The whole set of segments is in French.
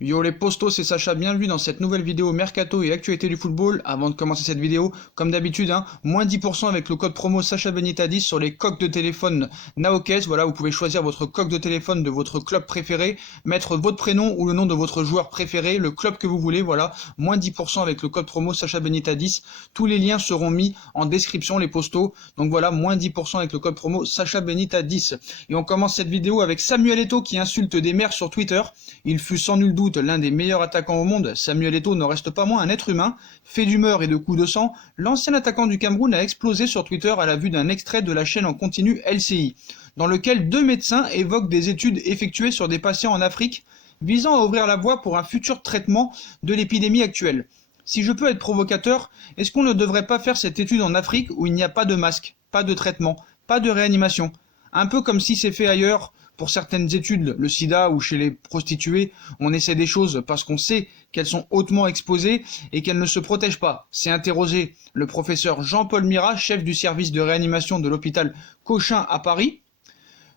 Yo les postos, c'est Sacha, bienvenue dans cette nouvelle vidéo Mercato et actualité du football. Avant de commencer cette vidéo, comme d'habitude, moins 10% avec le code promo Sacha Benita 10 sur les coques de téléphone Naokes. Voilà, vous pouvez choisir votre coque de téléphone de votre club préféré, mettre votre prénom ou le nom de votre joueur préféré, le club que vous voulez, voilà, moins 10% avec le code promo Sacha Benita 10. Tous les liens seront mis en description, les postos. Donc voilà, moins 10% avec le code promo Sacha Benita 10. Et on commence cette vidéo avec Samuel Eto'o qui insulte des mères sur Twitter. Il fut sans nul doute l'un des meilleurs attaquants au monde. Samuel Eto'o ne reste pas moins un être humain, fait d'humeur et de coups de sang. L'ancien attaquant du Cameroun a explosé sur Twitter à la vue d'un extrait de la chaîne en continu LCI, dans lequel deux médecins évoquent des études effectuées sur des patients en Afrique, visant à ouvrir la voie pour un futur traitement de l'épidémie actuelle. Si je peux être provocateur, est-ce qu'on ne devrait pas faire cette étude en Afrique où il n'y a pas de masque, pas de traitement, pas de réanimation? Un peu comme si c'est fait ailleurs. Pour certaines études, le sida ou chez les prostituées, on essaie des choses parce qu'on sait qu'elles sont hautement exposées et qu'elles ne se protègent pas. C'est interrogé le professeur Jean-Paul Mira, chef du service de réanimation de l'hôpital Cochin à Paris.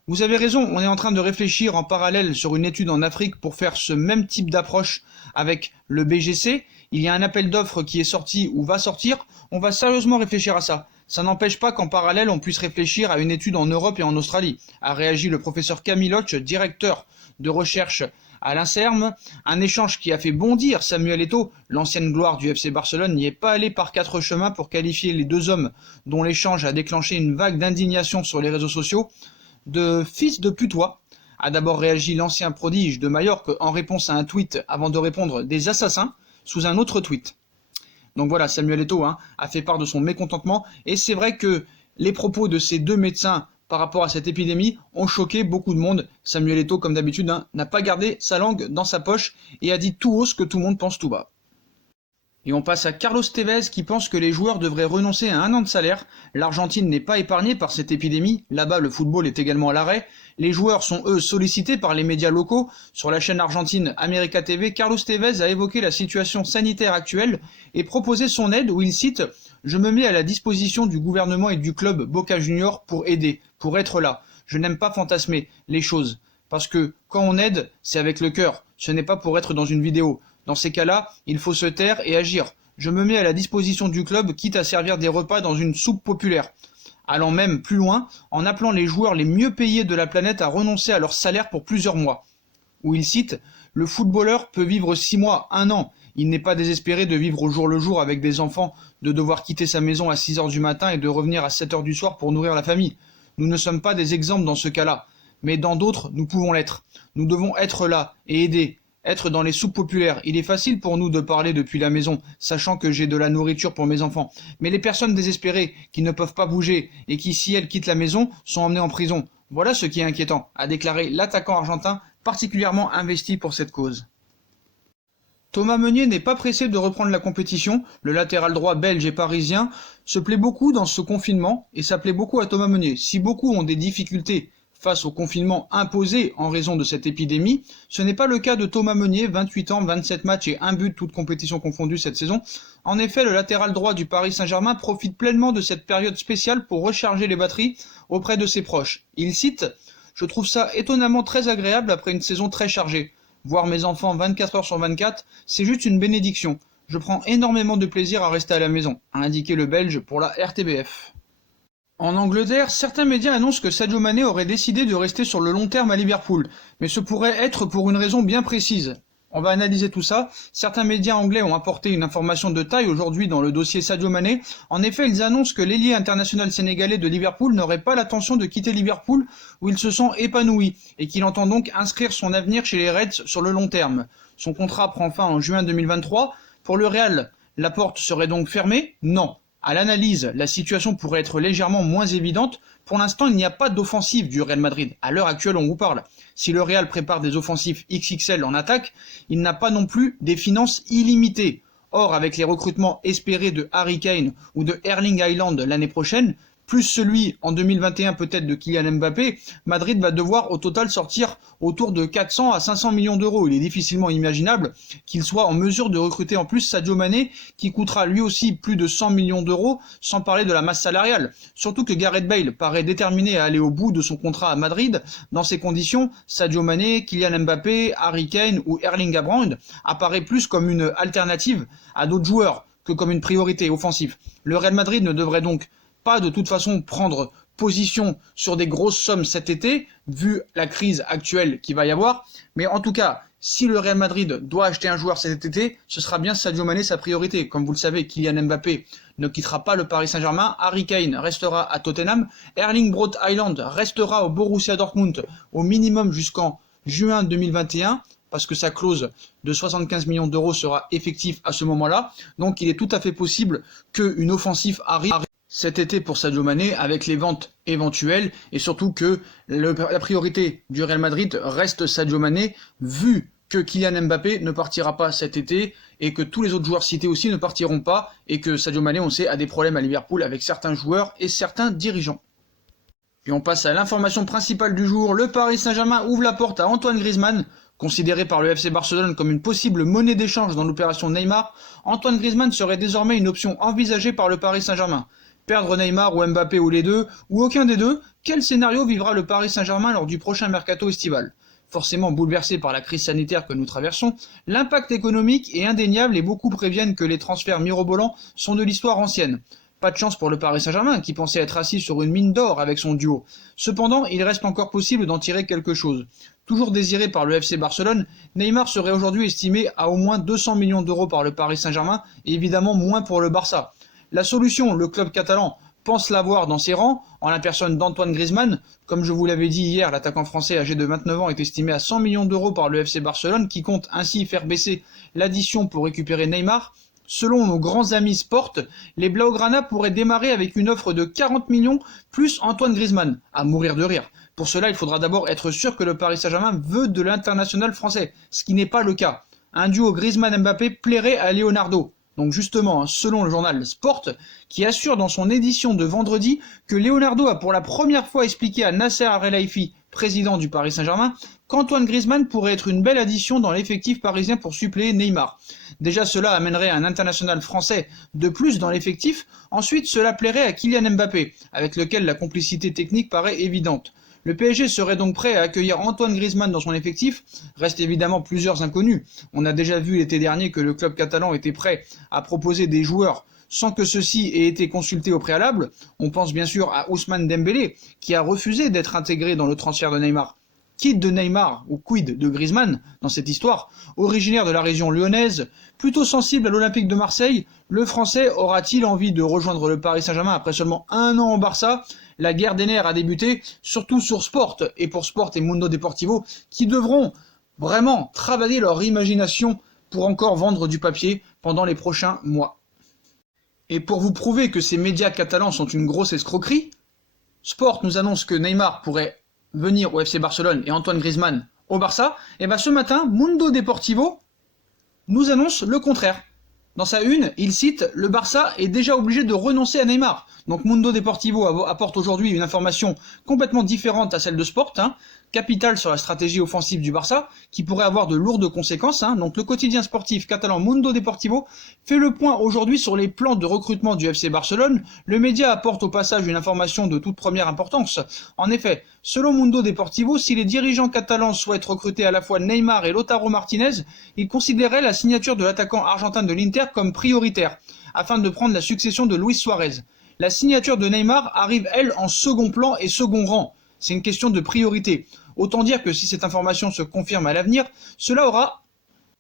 Vous avez raison, on est en train de réfléchir en parallèle sur une étude en Afrique pour faire ce même type d'approche avec le BGC. Il y a un appel d'offres qui est sorti ou va sortir. On va sérieusement réfléchir à ça. Ça n'empêche pas qu'en parallèle, on puisse réfléchir à une étude en Europe et en Australie, a réagi le professeur Camille Loch, directeur de recherche à l'INSERM. Un échange qui a fait bondir Samuel Eto'o, l'ancienne gloire du FC Barcelone, n'y est pas allé par quatre chemins pour qualifier les deux hommes dont l'échange a déclenché une vague d'indignation sur les réseaux sociaux de fils de putois. A d'abord réagi l'ancien prodige de Majorque en réponse à un tweet avant de répondre des assassins sous un autre tweet. Donc voilà, Samuel Eto'o a fait part de son mécontentement, et c'est vrai que les propos de ces deux médecins par rapport à cette épidémie ont choqué beaucoup de monde. Samuel Eto'o, comme d'habitude, n'a pas gardé sa langue dans sa poche et a dit tout haut ce que tout le monde pense tout bas. Et on passe à Carlos Tevez qui pense que les joueurs devraient renoncer à 1 an de salaire. L'Argentine n'est pas épargnée par cette épidémie. Là-bas, le football est également à l'arrêt. Les joueurs sont, eux, sollicités par les médias locaux. Sur la chaîne argentine América TV, Carlos Tevez a évoqué la situation sanitaire actuelle et proposé son aide où il cite « Je me mets à la disposition du gouvernement et du club Boca Juniors pour aider, pour être là. Je n'aime pas fantasmer les choses. Parce que quand on aide, c'est avec le cœur. Ce n'est pas pour être dans une vidéo. Dans ces cas-là, il faut se taire et agir. Je me mets à la disposition du club, quitte à servir des repas dans une soupe populaire. » Allant même plus loin, en appelant les joueurs les mieux payés de la planète à renoncer à leur salaire pour plusieurs mois. Où il cite « Le footballeur peut vivre 6 mois, 1 an. Il n'est pas désespéré de vivre au jour le jour avec des enfants, de devoir quitter sa maison à 6 heures du matin et de revenir à 7 heures du soir pour nourrir la famille. Nous ne sommes pas des exemples dans ce cas-là. Mais dans d'autres, nous pouvons l'être. Nous devons être là et aider. Être dans les soupes populaires. Il est facile pour nous de parler depuis la maison, sachant que j'ai de la nourriture pour mes enfants. Mais les personnes désespérées, qui ne peuvent pas bouger, et qui, si elles quittent la maison, sont emmenées en prison. Voilà ce qui est inquiétant, a déclaré l'attaquant argentin, particulièrement investi pour cette cause. Thomas Meunier n'est pas pressé de reprendre la compétition. Le latéral droit belge et parisien se plaît beaucoup dans ce confinement, et ça plaît beaucoup à Thomas Meunier. Si beaucoup ont des difficultés face au confinement imposé en raison de cette épidémie, ce n'est pas le cas de Thomas Meunier, 28 ans, 27 matchs et 1 but, toutes compétitions confondues cette saison. En effet, le latéral droit du Paris Saint-Germain profite pleinement de cette période spéciale pour recharger les batteries auprès de ses proches. Il cite « Je trouve ça étonnamment très agréable après une saison très chargée. Voir mes enfants 24 heures sur 24, c'est juste une bénédiction. Je prends énormément de plaisir à rester à la maison », a indiqué le Belge pour la RTBF. En Angleterre, certains médias annoncent que Sadio Mané aurait décidé de rester sur le long terme à Liverpool, mais ce pourrait être pour une raison bien précise. On va analyser tout ça. Certains médias anglais ont apporté une information de taille aujourd'hui dans le dossier Sadio Mané. En effet, ils annoncent que l'ailier international sénégalais de Liverpool n'aurait pas l'intention de quitter Liverpool, où il se sent épanoui, et qu'il entend donc inscrire son avenir chez les Reds sur le long terme. Son contrat prend fin en juin 2023. Pour le Real, la porte serait donc fermée? Non. À l'analyse, la situation pourrait être légèrement moins évidente. Pour l'instant, il n'y a pas d'offensive du Real Madrid. À l'heure actuelle, on vous parle. Si le Real prépare des offensifs XXL en attaque, il n'a pas non plus des finances illimitées. Or, avec les recrutements espérés de Harry Kane ou de Erling Haaland l'année prochaine, plus celui en 2021 peut-être de Kylian Mbappé, Madrid va devoir au total sortir autour de 400 à 500 millions d'euros. Il est difficilement imaginable qu'il soit en mesure de recruter en plus Sadio Mané, qui coûtera lui aussi plus de 100 millions d'euros, sans parler de la masse salariale. Surtout que Gareth Bale paraît déterminé à aller au bout de son contrat à Madrid. Dans ces conditions, Sadio Mané, Kylian Mbappé, Harry Kane ou Erling Haaland apparaît plus comme une alternative à d'autres joueurs que comme une priorité offensive. Le Real Madrid ne devrait donc pas de toute façon prendre position sur des grosses sommes cet été, vu la crise actuelle qu'il va y avoir. Mais en tout cas, si le Real Madrid doit acheter un joueur cet été, ce sera bien Sadio Mané sa priorité. Comme vous le savez, Kylian Mbappé ne quittera pas le Paris Saint-Germain, Harry Kane restera à Tottenham, Erling Braut Haaland restera au Borussia Dortmund au minimum jusqu'en juin 2021, parce que sa clause de 75 millions d'euros sera effective à ce moment-là. Donc il est tout à fait possible qu'une offensive arrive cet été pour Sadio Mané avec les ventes éventuelles et surtout que la priorité du Real Madrid reste Sadio Mané vu que Kylian Mbappé ne partira pas cet été et que tous les autres joueurs cités aussi ne partiront pas et que Sadio Mané, on sait, a des problèmes à Liverpool avec certains joueurs et certains dirigeants. Puis on passe à l'information principale du jour. Le Paris Saint-Germain ouvre la porte à Antoine Griezmann. Considéré par le FC Barcelone comme une possible monnaie d'échange dans l'opération Neymar, Antoine Griezmann serait désormais une option envisagée par le Paris Saint-Germain. Perdre Neymar ou Mbappé ou les deux, ou aucun des deux, quel scénario vivra le Paris Saint-Germain lors du prochain mercato estival ? Forcément bouleversé par la crise sanitaire que nous traversons, l'impact économique est indéniable et beaucoup préviennent que les transferts mirobolants sont de l'histoire ancienne. Pas de chance pour le Paris Saint-Germain, qui pensait être assis sur une mine d'or avec son duo. Cependant, il reste encore possible d'en tirer quelque chose. Toujours désiré par le FC Barcelone, Neymar serait aujourd'hui estimé à au moins 200 millions d'euros par le Paris Saint-Germain, et évidemment moins pour le Barça. La solution, le club catalan pense l'avoir dans ses rangs, en la personne d'Antoine Griezmann. Comme je vous l'avais dit hier, l'attaquant français âgé de 29 ans est estimé à 100 millions d'euros par le FC Barcelone, qui compte ainsi faire baisser l'addition pour récupérer Neymar. Selon nos grands amis Sport, les Blaugrana pourraient démarrer avec une offre de 40 millions plus Antoine Griezmann, à mourir de rire. Pour cela, il faudra d'abord être sûr que le Paris Saint-Germain veut de l'international français, ce qui n'est pas le cas. Un duo Griezmann-Mbappé plairait à Leonardo. Donc justement, selon le journal Sport, qui assure dans son édition de vendredi que Leonardo a pour la première fois expliqué à Nasser Al-Khelaifi, président du Paris Saint-Germain, qu'Antoine Griezmann pourrait être une belle addition dans l'effectif parisien pour suppléer Neymar. Déjà, cela amènerait un international français de plus dans l'effectif. Ensuite, cela plairait à Kylian Mbappé, avec lequel la complicité technique paraît évidente. Le PSG serait donc prêt à accueillir Antoine Griezmann dans son effectif. Restent évidemment plusieurs inconnus. On a déjà vu l'été dernier que le club catalan était prêt à proposer des joueurs sans que ceux-ci aient été consultés au préalable. On pense bien sûr à Ousmane Dembélé, qui a refusé d'être intégré dans le transfert de Neymar. Quid de Neymar ou quid de Griezmann dans cette histoire? Originaire de la région lyonnaise, plutôt sensible à l'Olympique de Marseille, le Français aura-t-il envie de rejoindre le Paris Saint-Germain après seulement un an au Barça? La guerre des nerfs a débuté, surtout sur Sport et pour Sport et Mundo Deportivo, qui devront vraiment travailler leur imagination pour encore vendre du papier pendant les prochains mois. Et pour vous prouver que ces médias catalans sont une grosse escroquerie, Sport nous annonce que Neymar pourrait venir au FC Barcelone et Antoine Griezmann au Barça, et bien ce matin, Mundo Deportivo nous annonce le contraire. Dans sa une, il cite « Le Barça est déjà obligé de renoncer à Neymar ». Donc Mundo Deportivo apporte aujourd'hui une information complètement différente à celle de Sport, capitale sur la stratégie offensive du Barça, qui pourrait avoir de lourdes conséquences. Donc le quotidien sportif catalan Mundo Deportivo fait le point aujourd'hui sur les plans de recrutement du FC Barcelone. Le média apporte au passage une information de toute première importance. En effet, selon Mundo Deportivo, si les dirigeants catalans souhaitent recruter à la fois Neymar et Lautaro Martinez, ils considéraient la signature de l'attaquant argentin de l'Inter comme prioritaire, afin de prendre la succession de Luis Suarez. La signature de Neymar arrive, elle, en second plan et second rang. C'est une question de priorité. Autant dire que si cette information se confirme à l'avenir, cela aura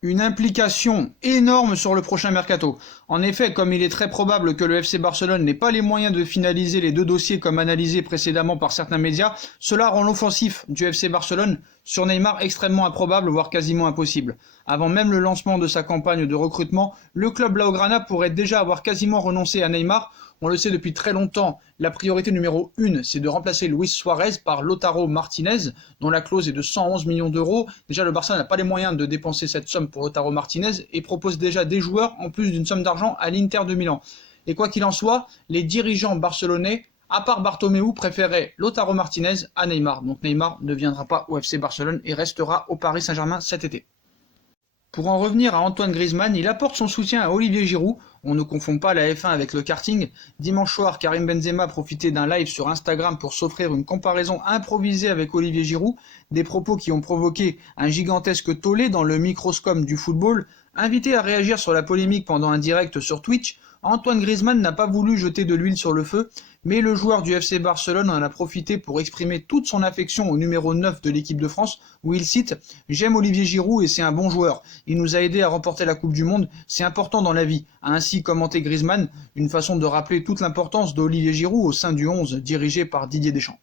une implication énorme sur le prochain mercato. En effet, comme il est très probable que le FC Barcelone n'ait pas les moyens de finaliser les deux dossiers comme analysé précédemment par certains médias, cela rend l'offensif du FC Barcelone sur Neymar extrêmement improbable, voire quasiment impossible. Avant même le lancement de sa campagne de recrutement, le club Blaugrana pourrait déjà avoir quasiment renoncé à Neymar. On le sait depuis très longtemps, la priorité numéro 1, c'est de remplacer Luis Suarez par Lautaro Martinez, dont la clause est de 111 millions d'euros. Déjà, le Barça n'a pas les moyens de dépenser cette somme pour Lautaro Martinez et propose déjà des joueurs en plus d'une somme d'argent à l'Inter de Milan. Et quoi qu'il en soit, les dirigeants barcelonais à part Bartomeu, préférait Lautaro Martinez à Neymar. Donc Neymar ne viendra pas au FC Barcelone et restera au Paris Saint-Germain cet été. Pour en revenir à Antoine Griezmann, il apporte son soutien à Olivier Giroud. On ne confond pas la F1 avec le karting. Dimanche soir, Karim Benzema profitait d'un live sur Instagram pour s'offrir une comparaison improvisée avec Olivier Giroud, des propos qui ont provoqué un gigantesque tollé dans le microscope du football. Invité à réagir sur la polémique pendant un direct sur Twitch, Antoine Griezmann n'a pas voulu jeter de l'huile sur le feu, mais le joueur du FC Barcelone en a profité pour exprimer toute son affection au numéro 9 de l'équipe de France, où il cite « J'aime Olivier Giroud et c'est un bon joueur. Il nous a aidés à remporter la Coupe du Monde, c'est important dans la vie », a ainsi commenté Griezmann, une façon de rappeler toute l'importance d'Olivier Giroud au sein du 11 dirigé par Didier Deschamps.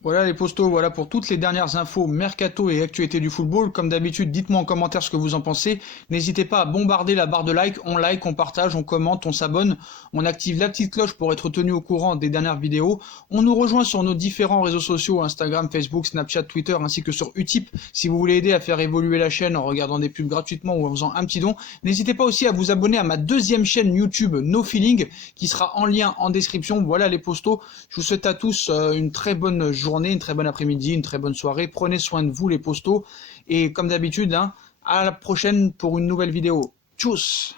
Voilà les postos, voilà pour toutes les dernières infos mercato et actualités du football. Comme d'habitude, dites-moi en commentaire ce que vous en pensez. N'hésitez pas à bombarder la barre de like, on partage, on commente, on s'abonne, on active la petite cloche pour être tenu au courant des dernières vidéos. On nous rejoint sur nos différents réseaux sociaux, Instagram, Facebook, Snapchat, Twitter, ainsi que sur Utip. Si vous voulez aider à faire évoluer la chaîne en regardant des pubs gratuitement ou en faisant un petit don, n'hésitez pas aussi à vous abonner à ma deuxième chaîne YouTube, No Feeling, qui sera en lien en description. Voilà les postos, je vous souhaite à tous une très bonne journée, une très bonne après-midi, une très bonne soirée. Prenez soin de vous les postos. Et comme d'habitude, à la prochaine pour une nouvelle vidéo. Tchuss!